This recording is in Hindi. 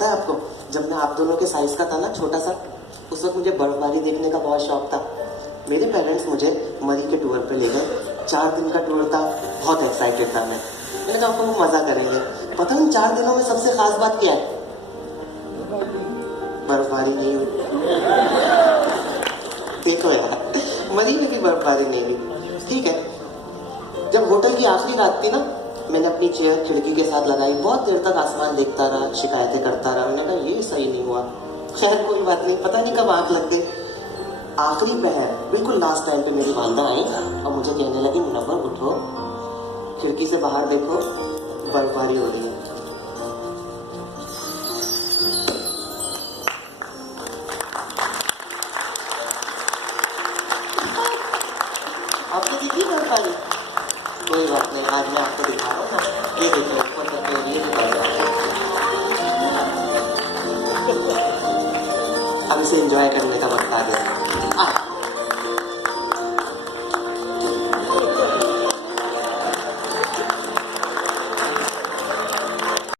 पता है आपको, जब मैं आप दोनों के साइज का था ना, छोटा सा, उस वक्त मुझे बर्फबारी देखने का बहुत शौक था। मेरे पेरेंट्स मुझे मरी के टूर पे ले गए। 4 दिन का टूर था, बहुत एक्साइटेड था मैंने कहा आपको वो मजा करेंगे। पता है उन 4 दिनों में सबसे खास बात क्या है? बर्फबारी नहीं हुई। देखो यार, मरी में भी बर्फबारी नहीं हुई। ठीक है, जब होटल की आखिरी रात थी ना, मैंने अपनी चेयर खिड़की के साथ लगाई, बहुत देर तक आसमान देखता रहा, शिकायतें करता रहा। मैंने कहा ये सही नहीं हुआ। खैर कोई बात नहीं, पता नहीं कब आंख लग गई। आखिरी पहर, बिल्कुल लास्ट टाइम पे मेरी वालदा आई और मुझे कहने लगी मुनव्वर उठो, खिड़की से बाहर देखो, बर्फबारी हो रही है। आपने देखी बर्फबारी? कोई बात नहीं, आज मैं आपको दिखा रहा हूँ ना, ये देखो ऊपर तक ये अब इसे एंजॉय करने का वक्त आ गया।